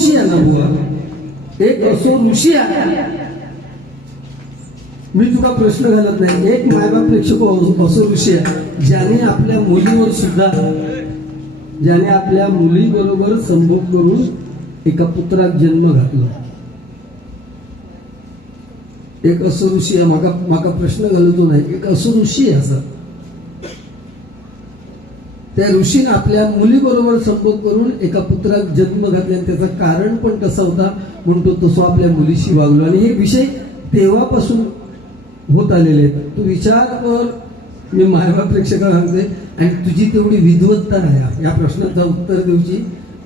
ऋषी आहे ना बुवा, एक असो ऋषी आहे. मी तुला प्रश्न घालत नाही. एक मायबाप प्रेक्षक असो ऋषी आहे ज्याने आपल्या मुलीवर सुद्धा, ज्याने आपल्या मुलीबरोबर संभोग करून एका पुत्रात जन्म घातला. एक असो ऋषी आहे. माका प्रश्न घालतो नाही. एक असो ऋषी आहे असं. त्या ऋषीने आपल्या मुलीबरोबर संभोग करून एका पुत्रात जन्म घातला. आणि त्याचं कारण पण तसा होता, म्हणतो तसं आपल्या मुलीशी वागलो. आणि हे विषय तेव्हापासून होत आलेले आहेत. तू विचार कर. मी मायबाप प्रेक्षकाला सांगते, आणि तुझी तेवढी विद्वत्ता नाही या प्रश्नाचं उत्तर देऊची.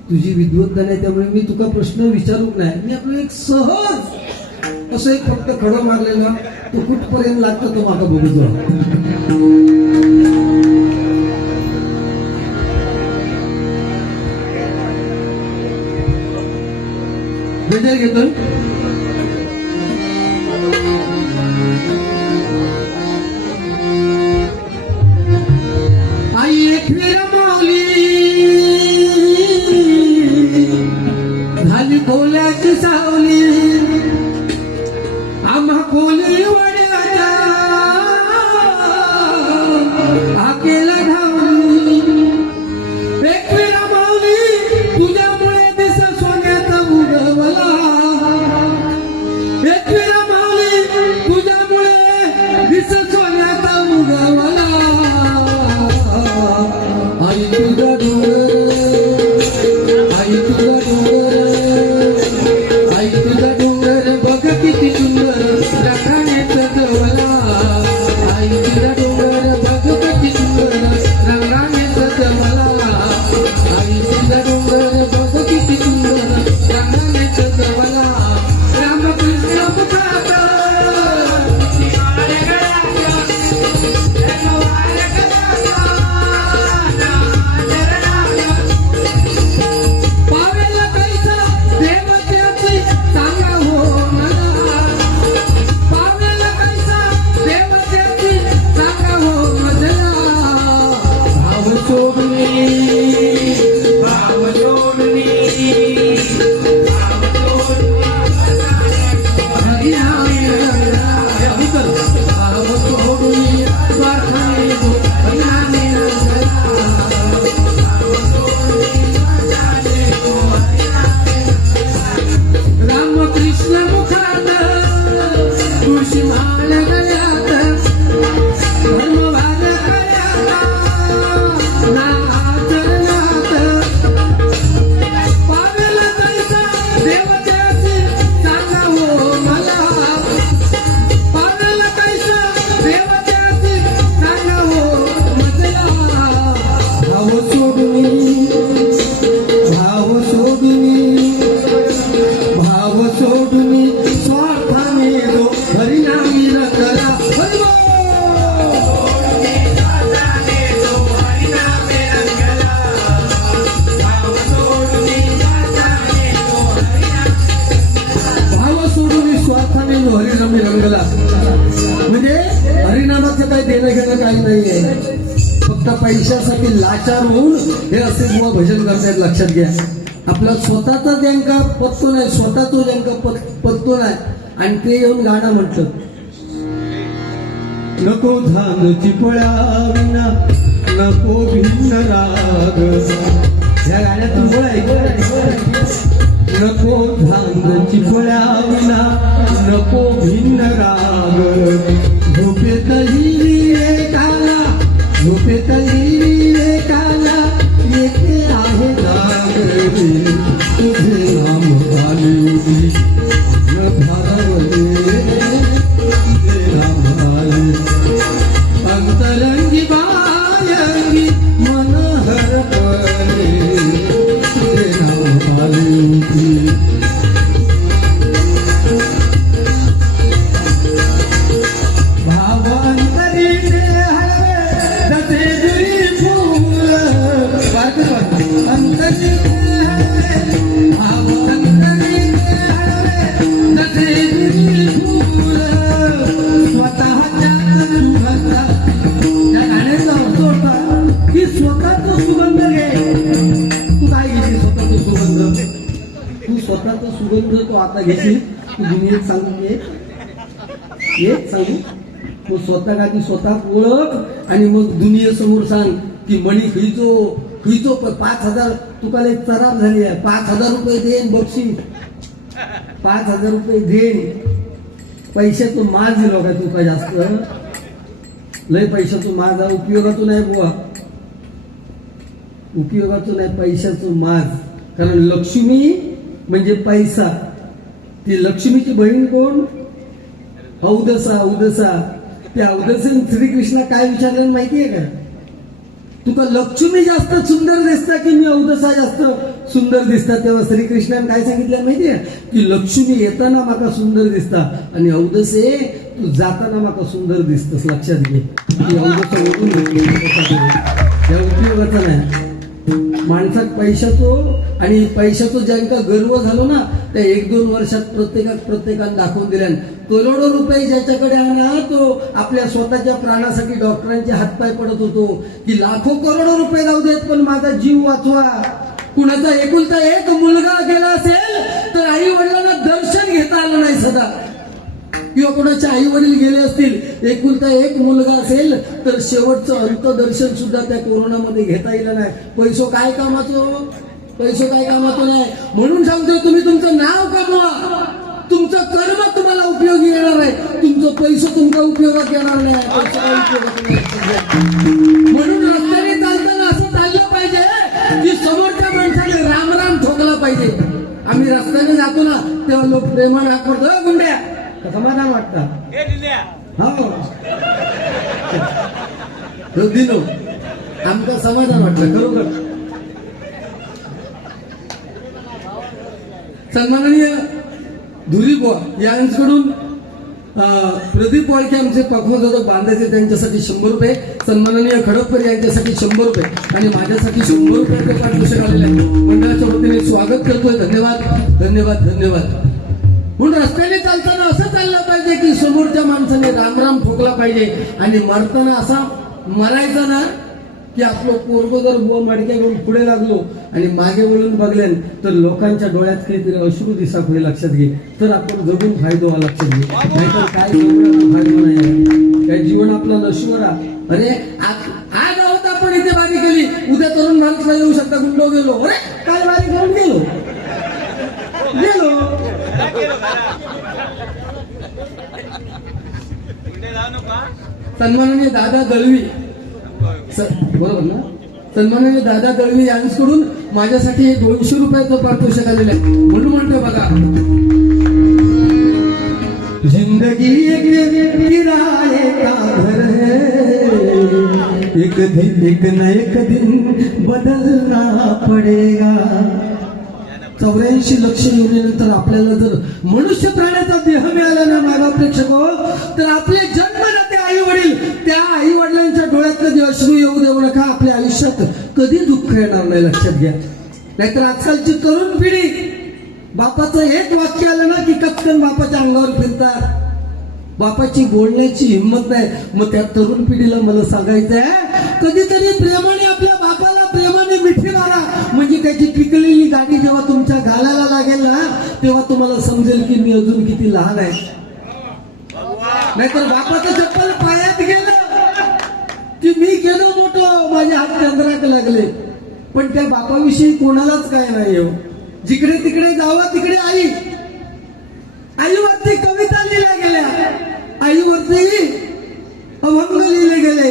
तुझी विद्वत्ता नाही, त्यामुळे मी तुका प्रश्न विचारूक नाही. मी आपलं एक सहज असं एक फक्त खडं मारलेलं, तो कुठपर्यंत लागतो तो माका बघतो. विचार घेतो. आई एकवीर माऊली झाली कोल्याची सावली, आम्हा कोली वड्याच्या आकेला धावली. एकवीर माऊली तुझ्यामुळे दिस सोन्याचा उगवला. एकवीर माऊली तुझ्यामुळे दिस सोन्याचा उगवला. आई तुझा डोंगर, आई तुझा डोंगर, आई तुझा डोंगर बघ किती सुंदर रंगाने सजवला. आई तुझा डोंगर बघ किती सुंदर रंगाने सजवला. आई तुझा डोंगर बघ किती सुंदर रंगाने सजवला. रामकृष्ण मुखात पावेला कैसा देवत्याची सांगा हो मला. पावेला कैसा देवत्याची सांगा हो मजला. भाव सोडणी, भाव सोडणी, भाव सोडणी स्वार्थाने हरिनामे रामकृष्ण मुखात तुळशी माळ गळ्यात धर्मवाद कळ्यात ना आचरणात. पावेला कैसा देवत्याची सांगा हो मला. पावेला कैसा देवत्याची सांगा हो मजला. भाव सोडून, भाव सोडून, भाव सोडून स्वार्थाने जो हरिनामी रंगला. भाव सोडून स्वार्थाने जो हरिनामी रंगला. म्हणजे हरिनामाचं काही देणं घेणं काही नाहीये. फक्त पैशासाठी लाचार होऊन हे असे बुवा भजन करतायत. लक्षात घ्या. आपला स्वतःचा ज्यांका पत्तो नाही, स्वतःचा ज्यांका पत्तो नाही, आणि ते येऊन गाणं म्हटलं. नको धान चिपळ्या विना नको भिन्न राग. या गाण्यातून नको धान चिपळ्या विना नको भिन्न राग. झोपेतही एकाला, झोपेतही एकाला येते आहे जागरी. तुझे नाम आले न भावले, तुझे नाम आले अंतरंगी बायंगी मन हरपले. तुझे नाम आले भावांतरी हरवे जसे जुई फूल. अंतरी भावांतरी हरवे जसे जुई फूल. स्वतःच्या सुगंध, या गाण्याचा अर्थ होता की स्वतःचा सुगंध घे. तू काय घेते स्वतःचा सुगंध? आता घेशील तू दुनियेत सांगू एक सांगू तो स्वतः आधी स्वतः ओळख आणि मग दुनियेसमोर सांग की मणी खिचो 5,000 तुकाला एक चराब झाली आहे 5,000 रुपये देईन बक्षीस 5,000 रुपये देईन पैशाचं माज दिलो का तुका जास्त लय पैशाचं माज उपयोगाचं नाही बुवा उपयोगाचं नाही पैशाचं माज कारण लक्ष्मी म्हणजे पैसा ती लक्ष्मीची बहीण कोण औदसा त्या औदसन श्रीकृष्ण काय विचारलं माहितीये का तुका लक्ष्मी जास्त सुंदर दिसता की मी औदसा जास्त सुंदर दिसता तेव्हा श्रीकृष्णाने काय सांगितलं माहितीये की लक्ष्मी येताना माका सुंदर दिसता आणि औदसे तू जाताना माका सुंदर दिसतस लक्षात घे औदसा या उपयोगाचा नाही माणसात पैशाचो पैशाचो ज्यांका गर्व झालो ना त्या 1-2 वर्षात प्रत्येकाने दाखवून दिल्या करोडो रुपये ज्याच्याकडे आणा तो आपल्या स्वतःच्या प्राणासाठी डॉक्टरांचे हातपाय पडत होतो की लाखो करोडो रुपये जाऊ देत पण माझा जीव वाचवा कुणाचा एकुलता एक मुलगा गेला असेल तर आई वडिलांना दर्शन घेता आलं नाही सदा किंवा कोणाचे आई वडील गेले असतील एकुलता एक मुलगा असेल तर शेवटचं अंतदर्शन सुद्धा त्या कोरोनामध्ये घेता येईल नाही पैसो काय कामाचं नाही म्हणून सांगतोय तुम्ही तुमचं नाव कमवा तुमचं कर्म तुम्हाला उपयोगी येणार आहे तुमचं पैसे तुमचा उपयोगात येणार नाही पैसे काय उपयोगात नाही म्हणून रस्त्याने चालताना असं चाललं पाहिजे की समोरच्या माणसाने राम ठोकला पाहिजे आम्ही रस्त्याने जातो ना तेव्हा लोक प्रेमाने हाक करतो गुंड्या समाधान वाटतं हो दिनो आमचं समाधान वाटतं खरोखर सन्माननीय धुरी बुवा यांच्याकडून प्रदीप वाळके आमचे पखवाजोदक बांधायचे त्यांच्यासाठी 100 रुपये सन्माननीय खडपकर यांच्यासाठी 100 रुपये आणि माझ्यासाठी 100 रुपये पारितोषिक आलेले आहे मंडळाच्या वतीने स्वागत करतोय धन्यवाद म्हणून रस्त्याने चालताना असं चाललं पाहिजे की समोरच्या माणसाने राम ठोकला पाहिजे आणि मरताना असा मरायचा ना की आपलं पोरगो जर मडक्या घेऊन पुढे लागलो आणि मागे वळून बघले तर लोकांच्या डोळ्यात काहीतरी अश्रू दिसाक होईल लक्षात घे तर आपण जगून फायदो व्हा लक्षात घे नाहीतर काय फायदा नाही काय जीवन आपलं नशिवरा अरे आज आहोत आपण इथे बारी केली उद्या तरुण माणूसला येऊ शकता गुंडो गेलो अरे काय बारी करून गेलो सन्माननीय दादा दळवी बरोबर ना सन्माननीय दादा दळवी यांच्याकडून माझ्यासाठी 200 रुपयाचं पारितोषिक आलेलं आहे म्हणून म्हणतो बघा जिंदगी एक किराए का घर है एक दिन बदलना पडेगा 84 लक्ष योजनेनंतर आपल्याला जर मनुष्य प्राण्याचा देह मिळाला ना मायबाप प्रेक्षको तर आपले जन्मदाते आई वडील त्या आई वडिलांच्या डोळ्यात कधी अश्रू येऊ देऊ नका आपल्या आयुष्यात कधी दुःख येणार नाही लक्षात घ्या नाहीतर आजकालची तरुण पिढी बापाचं एक वाक्य आलं ना की कचकन बापाच्या अंगावर फिरतात बापाची बोलण्याची हिंमत नाही मग त्या तरुण पिढीला मला सांगायचंय कधीतरी प्रेमाने आपल्या बापाला प्रेमाने मिठी मारा म्हणजे त्याची पिकलेली गाडी जेव्हा तुमच्या गालाला लागेल ना तेव्हा तुम्हाला समजेल की मी अजून किती लहान आहे नाहीतर बापाचं चप्पल पायात गेलं की मी गेलो मोठं माझे हात चंद्राक लागले पण त्या बापाविषयी कोणालाच काय नाही हो जिकडे तिकडे जावं तिकडे आईवरती कविता लिहिल्या गेल्या आईवरती अभंग लिहिले गेले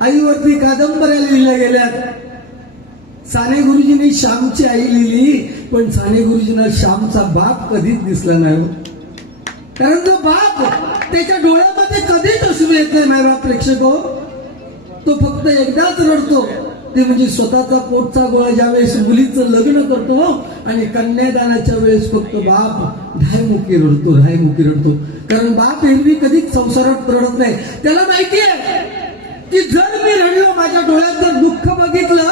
आईवरती कादंबऱ्या लिहिल्या गेल्या साने गुरुजींनी श्यामची आई लिहिली पण साने गुरुजींना श्यामचा बाप कधीच दिसला नाही कारण तो बाप त्याच्या डोळ्यामध्ये कधीच अश्रू येत नाही मायबाप प्रेक्षक तो फक्त एकदाच रडतो ते म्हणजे स्वतःचा पोटचा गोळा ज्यावेळेस मुलीचं लग्न करतो आणि कन्यादानाच्या वेळेस फक्त बाप धायमुखी रडतो कारण बाप एरवी कधीच संसारात रडत नाही त्याला माहिती आहे की जर मी रडलो माझ्या डोळ्यात जर दुःख बघितलं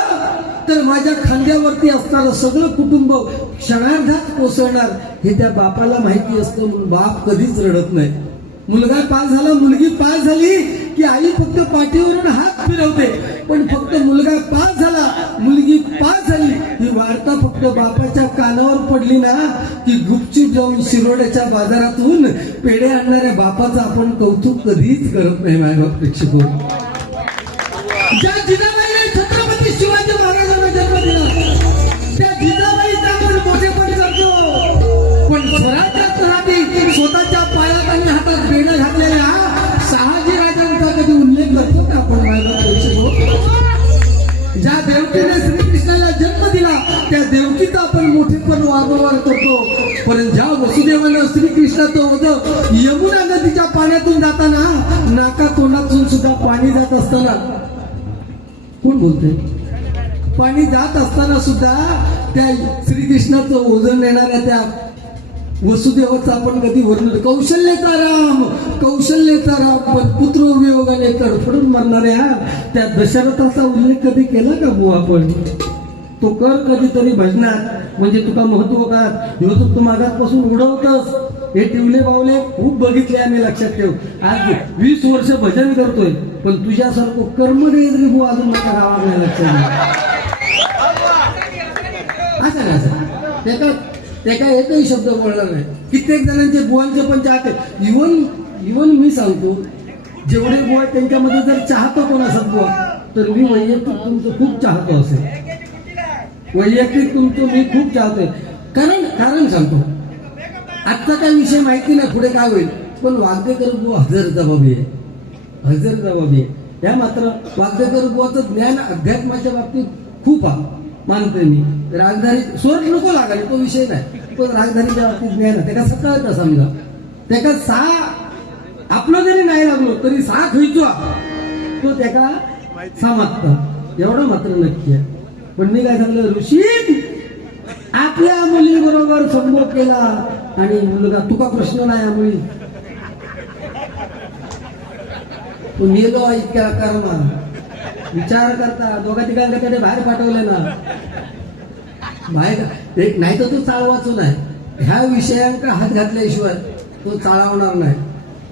तर माझ्या खांद्यावरती असणारं सगळं कुटुंब क्षणार्धात कोसळणार हे त्या बापाला माहिती असतं म्हणून बाप कधीच रडत नाही मुलगा पास झाला मुलगी पास झाली की आई फक्त पाठीवरून हात फिरवते पण फक्त मुलगा पास झाला मुलगी पास झाली ही वार्ता फक्त बापाच्या कानावर पडली ना की गुपचूप जाऊन शिरोड्याच्या बाजारातून पेढे आणणाऱ्या बापाचं आपण कौतुक कधीच करत नाही मायबाप प्रेक्षक. ज्या जिजाबाईने छत्रपती शिवाजी महाराजांना जन्म दिला त्या जिजाबाईचा आपण मोठेपण करतो, पण स्वराज्यासाठी स्वतःच्या पायात आणि हातात बेडं घातलेल्या शहाजी राजांचा कधी उल्लेख करतो का आपण मायबाप प्रेक्षक? ज्या देवकीने श्रीकृष्णाला जन्म दिला त्या देवकीचा आपण मोठेपण वारंवार करतो, पण ज्या वसुदेवानं श्रीकृष्णाचं होतं यमुना नदीच्या पाण्यातून जाताना नाका तोंडातून सुद्धा पाणी जात असताना कोण बोलते, पाणी जात असताना सुद्धा त्या श्रीकृष्णाचं ओझं नेणाऱ्या त्या वसुदेवाचं आपण कधी वर्णन, कौशल्याचा राम पण पुत्र वियोगाने तडफडून मरणाऱ्या त्या दशरथाचा उल्लेख कधी केला का बुवा आपण? तो कर कधीतरी भजनात, म्हणजे तुका महत्व का तू मागापासून उडवतस. हे टिवले बावले खूप बघितले आम्ही, लक्षात ठेव. आज 20 वर्ष भजन करतोय पण तुझ्यासारखं कर्म तरी बुवा अजून माझ्या गावात नाही, लक्षात. असं नाही, असं त्याका एकही शब्द बोलणार नाही. कित्येक जणांचे बुवांचे पण चाहते, इवन मी सांगतो जेवढे बुवा त्यांच्यामध्ये जर चाहतो कोण असत बुवा तर मी वैयक्तिक तुमचं खूप चाहतो असेल, वैयक्तिक तुमचं मी खूप चाहतोय. कारण सांगतो, आजचा काय विषय माहिती नाही पुढे काय होईल, पण वाद्यकर बुवा हजर जबाबी आहे. या मात्र वाद्यकर बुवाचं ज्ञान अध्यात्माच्या बाबतीत खूप मानतोय मी. राजधानी स्वर्ग नको लागायला तो विषय नाही, पण राजधानीच्या बाबतीत ज्ञान आहे. त्याला सकाळचा समजा त्याका आपलं जरी नाही लागलो तरी खायचो तो त्याका मागता, एवढं मात्र नक्की आहे. पण मी काय सांगलं, ऋषी आपल्या मुलीबरोबर संभोग केला आणि मुलगा तुका प्रश्न नाही मुली तू नेलो इतक्या कर्मा विचार करता दोघा तिघांना त्याने बाहेर पाठवले ना बाहेर, नाही तर तो चाळवाचो नाही. ह्या विषयांका हात घातल्याशिवाय तो चाळवणार नाही.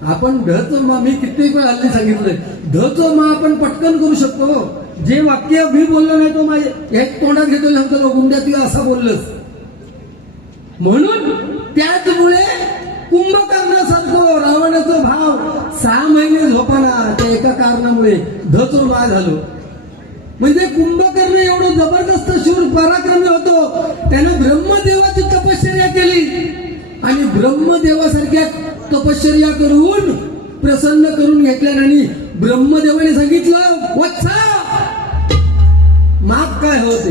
आपण ढचं मा, मी कित्येक वेळ हल्ली सांगितलंय, ढचं मा आपण पटकन करू शकतो. जे वाक्य मी बोललो नाही तो माझ्या एक तोंडात घेतो सांगतो गुंड्या तुला असं बोललंस म्हणून. त्याचमुळे कुंभकर्णासारखं रावणाचा भाव 6 महिने झोपाना त्या एका कारणामुळे धचो मा झालो. म्हणजे कुंभकर्ण एवढं जबरदस्त शूर पराक्रमी होतो, त्यानं ब्रह्मदेवाची तपश्चर्या केली आणि ब्रह्मदेवासारख्या तपश्चर्या करून प्रसन्न करून घेतल्या आणि ब्रह्मदेवाने सांगितलं वत्सा माग काय होते.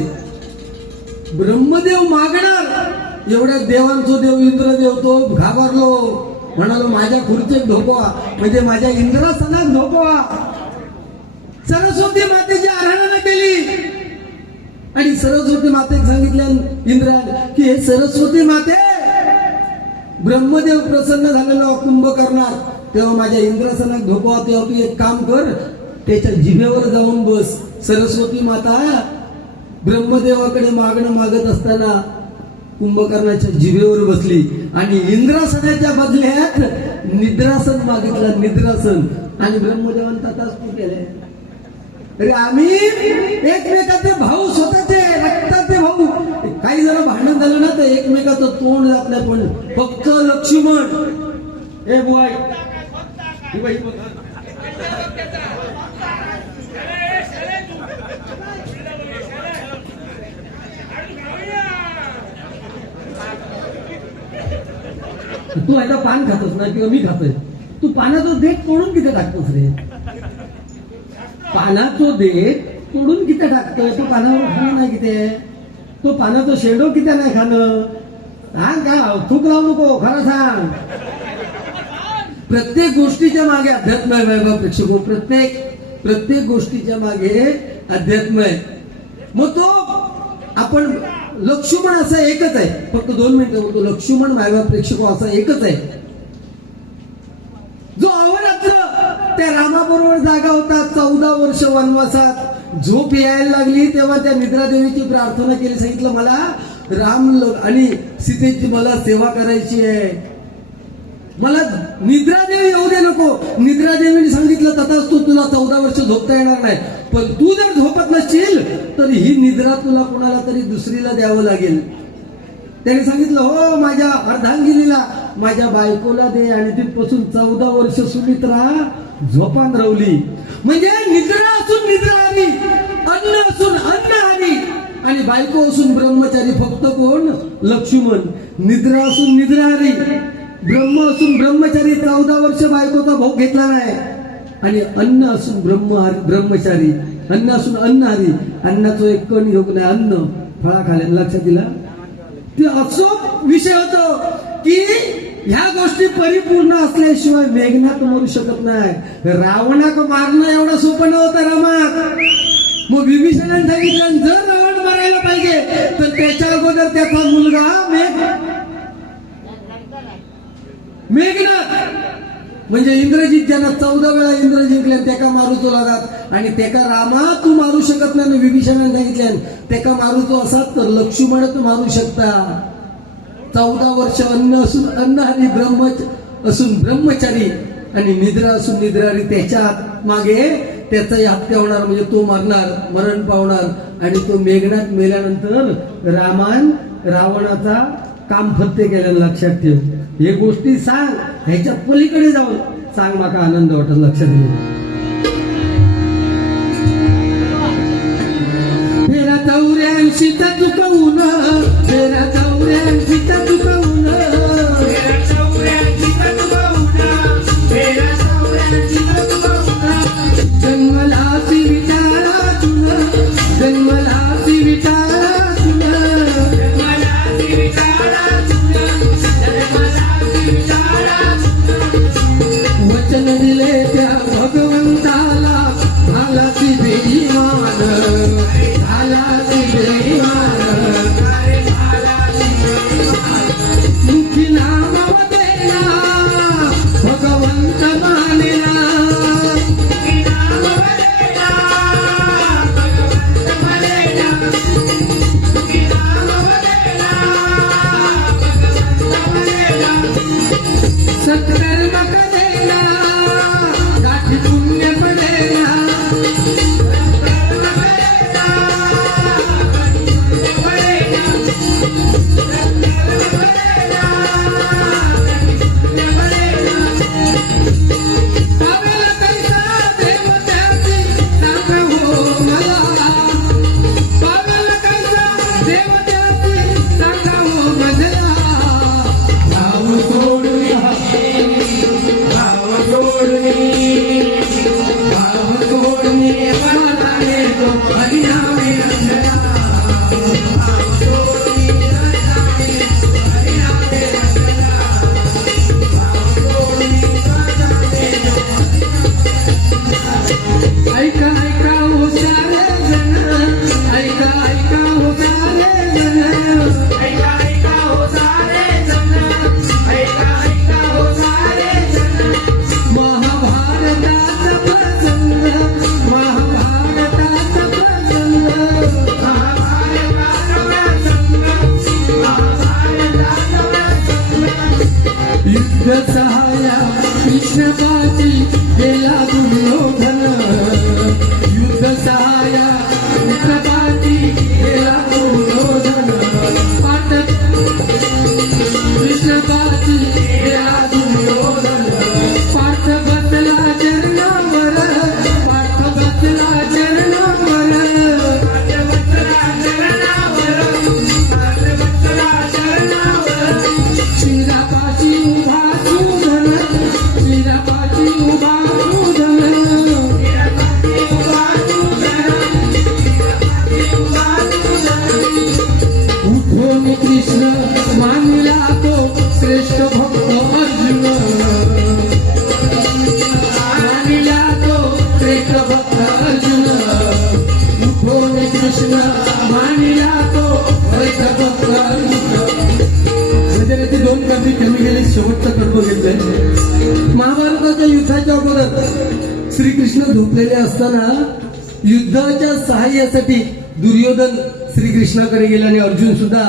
ब्रह्मदेव मागणार, एवढ्या देवांचो देव इंद्रदेव तो घाबरलो, म्हणालो माझ्या खुर्चीत झोपवा, म्हणजे माझ्या इंद्रासनात झोपवा. सरस्वती मातेची आराधना केली आणि सरस्वती मातेक सांगितलं इंद्राने की हे सरस्वती माते, ब्रह्मदेव प्रसन्न झालेला कुंभकर्णात, तेव्हा माझ्या इंद्रासनात झोपवा. तेव्हा तू एक काम कर, त्याच्या जिभेवर जाऊन बस. सरस्वती माता ब्रह्मदेवाकडे मागणं मागत असताना कुंभकर्णाच्या जिभेवर बसली आणि इंद्रासनाच्या बदल्यात निद्रासन मागितलं, निद्रासन. आणि ब्रह्मदेवांनी तसाच तू केले. अरे आम्ही एकमेकाचे भाऊ, स्वतःचे रक्ताचे भाऊ. काही जरा भांडण झालं ना तर एकमेकाचं तोंड जात नाही, पण फक्त लक्ष्मण हे बॉय तू आता पान खातोस ना किंवा मी खातोय, तू पानाचं देठ तोडून किती टाकतोस रे? पानाचं देठ तोडून किती टाकतोय? तो पानावर खाणं नाही किती, तो पानाचं शेडो किती नाही खाणं. सांग का थूक लावू नको, खरं सांग. प्रत्येक गोष्टीच्या मागे अध्यात्म आहे बाबा प्रेक्षको, प्रत्येक गोष्टीच्या मागे अध्यात्म आहे. मग तो आपण लक्ष्मण असा एकच आहे, फक्त 2 मिनिटं बोलतो. लक्ष्मण मायबा प्रेक्षको असा एकच आहे जो अवरात्र त्या रामाबरोबर जागा होता. 14 वर्ष वनवासात झोप यायला लागली तेव्हा त्या निद्रादेवीची प्रार्थना केली, सांगितलं मला राम आणि सीतेची मला सेवा करायची आहे, मला निद्रादेवी येऊ दे नको. निद्रादेवीने सांगितलं तथाच तुला 14 वर्ष झोपता येणार नाही. पण तू जर झोपत नसशील तर ही निद्रा तुला कोणाला तरी दुसरीला द्यावं लागेल. त्याने सांगितलं, हो माझ्या अर्धांगिनीला माझ्या बायकोला दे. आणि तिथपासून 14 वर्ष सुमित्रा झोपान रवली. म्हणजे निद्रा असून निद्रा आली, अन्न असून अन्न आली, आणि बायको असून ब्रह्मचारी फक्त कोण? लक्ष्मण. निद्रा असून निद्रा आली, ब्रह्म असून ब्रह्मचारी 14 वर्ष बायकोचा भोग घेतला नाही, आणि अन्न असून ब्रह्मचारी, अन्न असून अन्न आली, अन्नाचं एक कण योग नाही, अन्न फळा खाल्या. लक्षात दिला? ते असो विषय होतो की ह्या गोष्टी परिपूर्ण असल्याशिवाय मेघनाथ मरू शकत नाही. रावणाक मारणं एवढं सोपं नव्हतं रामात. मग विभीषणाने सांगितलं, जर रावण मारायला पाहिजे तर त्याच्या अगोदर त्याचा मुलगा मेघनाथ, म्हणजे इंद्रजित, ज्यांना 14 वेळा इंद्र जिंकले, त्याका मारूचो लागत. आणि त्याका रामा तू मारू शकत नाही. विभीषणाने सांगितले, त्याका मारूचो असत तर लक्ष्मण तू मारू शकता. 14 वर्ष अन्न असून अन्न आणि ब्रह्म असून ब्रह्मचारी, आणि निद्रा असून निद्रारी, त्याच्या मागे त्याचाही हत्या होणार, म्हणजे तो मरणार, मरण पावणार. आणि तो मेघनाथ मेल्यानंतर रामान रावणाचा काम फत्ते केल्यानं लक्षात ठेव. हे गोष्टी सांग, ह्याच्या पलीकडे जाऊन सांग, माका आनंद वाटत. लक्षात ठेव. फेरा 84चा चुकवून, फेरा 84चा चुकवून, फेरा 84चा चुकवून, फेरा 84चा चुकवून, जन्मलासी विचारातून, जन्मलासी विचारातून, जन्मलासी विचारातून, जन्मलासी विचारातून, वचन दिले त्या भगवंताला, झालासी बेईमान, झालासी बेईमान, मुखी नाम देना भगवंत मानेला, मुखी नाम देना भगवंत मानेला, मुखी नाम देना भगवंत मानेला, सत्कर्म करेला गाठी पुण्य पडेला, सत्कर्म करेला गाठी पुण्य पडेला, सत्कर्म करेला गाठी पुण्य पडेला. पावेला कैसा देव त्याची सांग हो मला, पावेला कैसा देव त्याची सांग हो मला. भाव सोडूया, भाव सोडूनी, भाव सोडूनी मनाने तो हरिनामे रंजना, भाव सोडूनी मनाने तो हरिनामे रंजना, भाव सोडूनी मनाने तो हरिनामे. ऐका ऐका हो सारे जण, ऐका ऐका हो सारे जण, ऐका ऐका हो सारे जण, ऐका ऐका हो सारे जण. महाभारताचा प्रसंग, महाभारताचा प्रसंग, महाभारताचा प्रसंग, महाभारताचा प्रसंग. युद्ध सहाया कृष्णाची गेला दुर्योधन, युद्ध सहाया कृष्णाची गेला दुर्योधन, पाठक कृष्णाची गेला दुर्योधन, पाठ बसला चरणावर, पाठ बसला चरणावर, पाठ बसला चरणावर, पाठ बसला चरणावर. शिरापाशी उभा सुधन, शिरापाशी उभा सुधन, शिरापाशी उभा सुधन, शिरापाशी उभा सुधन. उठून कृष्ण मानला तो श्रेष्ठ भक्त अर्जुन, मानला तो श्रेष्ठ भक्त अर्जुन. उठून कृष्ण मानला तो श्रेष्ठ भक्त अर्जुन. म्हणजे दोन कधी कमी गेले, शेवटचा कडबं घेतलंय. महाभारताच्या युद्धाच्या अगोदर श्रीकृष्ण झोपलेले असताना युद्धाच्या सहाय्यासाठी दुर्योधन श्रीकृष्णाकडे गेला, आणि अर्जुन सुद्धा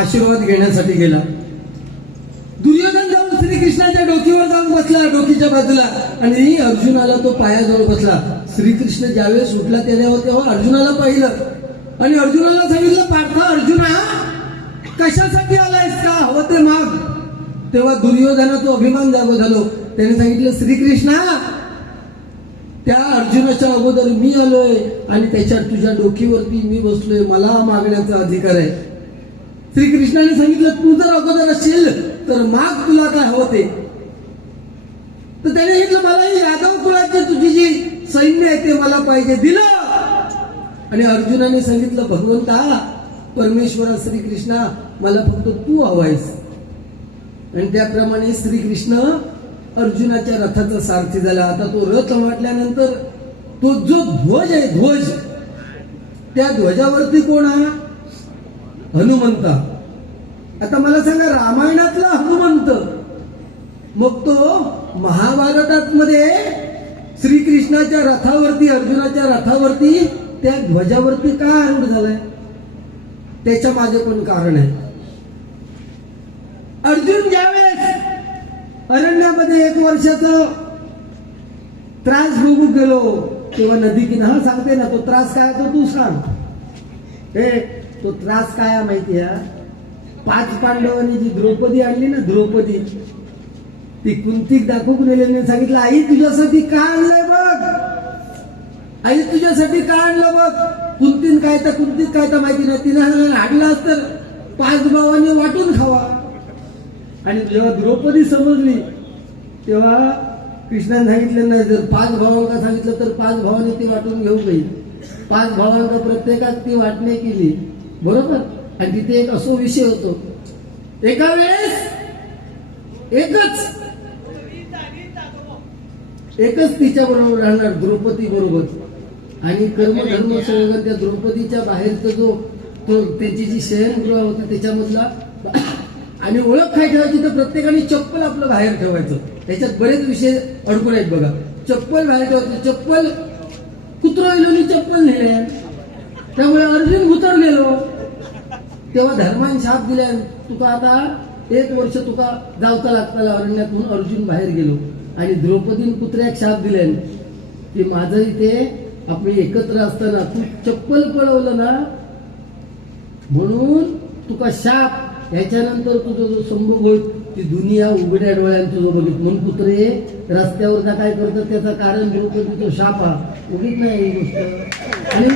आशीर्वाद घेण्यासाठी गेला. दुर्योधन जाऊन श्रीकृष्णाच्या डोकीवर जाऊन बसला डोकीच्या बाजूला आणि अर्जुनाला तो पायाजवळ बसला. श्रीकृष्ण ज्यावेळेस उठला तेव्हा अर्जुनाला पाहिलं आणि अर्जुनाला सांगितलं, पार्थ अर्जुना कशासाठी आलायस, का हवं ते माग. तेव्हा दुर्योधनाचा अभिमान जागो झालो. त्याने सांगितलं, श्रीकृष्णा त्या अर्जुनाच्या अगोदर मी आलोय आणि त्याच्या तुझ्या डोकीवरती मी बसलोय, मला मागण्याचा अधिकार आहे. श्रीकृष्णाने सांगितलं, तू जर अगोदर असेल तर माग तुला काय हवं ते. तर त्याने सांगितलं, मला ही यादव कुळाची तुझी जी सैन्य आहे ते मला पाहिजे. दिलं. आणि अर्जुनाने सांगितलं, भगवंता परमेश्वरा श्रीकृष्णा मला फक्त तू हवायस. आणि त्याप्रमाणे श्रीकृष्ण अर्जुनाच्या रथाचा सारथी झाला. आता तो रथ म्हटल्यानंतर तो जो ध्वज आहे, ध्वज, त्या ध्वजावरती कोण आहे? हनुमंत. आता मला सांगा, रामायणातला हनुमंत, मग तो महाभारतात मध्ये श्रीकृष्णाच्या रथावरती, अर्जुनाच्या रथावरती, त्या ध्वजावरती का आरूढ झालाय? त्याच्या मागे पण कारण आहे. अर्जुन ज्यावेळेस अरण्यामध्ये 1 वर्षाचा त्रास भोगू गेलो तेव्हा नदी किनारा सांगते ना, तो त्रास काय तो तू सांग. तो त्रास काय माहिती आहे? 5 पांडवांनी जी द्रौपदी आणली ना, द्रौपदी, ती कुंतीक दाखवून नेल्याने सांगितलं, आई तुझ्यासाठी का आणलंय बघ, आई तुझ्यासाठी का आणलं बघ. कुंतीन काय तर माहिती नाही. तिने हाडला तर 5 भावांनी वाटून खावा. आणि जेव्हा द्रौपदी समजली तेव्हा कृष्णाने सांगितलं, नाही जर 5 भावांना सांगितलं तर 5 भावांनी ती वाटून घेऊ गई. 5 भावांना प्रत्येकात ती वाटणे केली, बरोबर. आणि तिथे एक असो विषय होतो, एका वेळेस एकच तिच्या बरोबर राहणार, द्रौपदी बरोबर. आणि कर्मधर्म संयोगात त्या द्रौपदीच्या बाहेरचा जो त्याची जी शयनगृह होती त्याच्यामधला, आणि ओळख काय ठेवायची तर प्रत्येकाने चप्पल आपलं बाहेर ठेवायचं. त्याच्यात बरेच विषय अडकून आहेत बघा. चप्पल बाहेर ठेवायचं, चप्पल कुत्रोनी चप्पल नेल्या, त्यामुळे अर्जुन भुतर गेलो. तेव्हा धर्माने शाप दिल्या, तुका आता 1 वर्ष तुका जावता लागताला अरण्यात, म्हणून अर्जुन बाहेर गेलो. आणि द्रौपदीने कुत्र्याक शाप दिल्या की माझं इथे आपण एकत्र असताना तू चप्पल पळवलं ना, म्हणून तुका शाप. ह्याच्यानंतर तुझा जो संभोग होईल ती दुनिया उघड्या डोळ्याने तुझं बघित. म्हणून कुत्रे रस्त्यावर काय करतात त्याचं कारण द्रौपदी तो शाप हा, उगीच नाही ही गोष्ट. आणि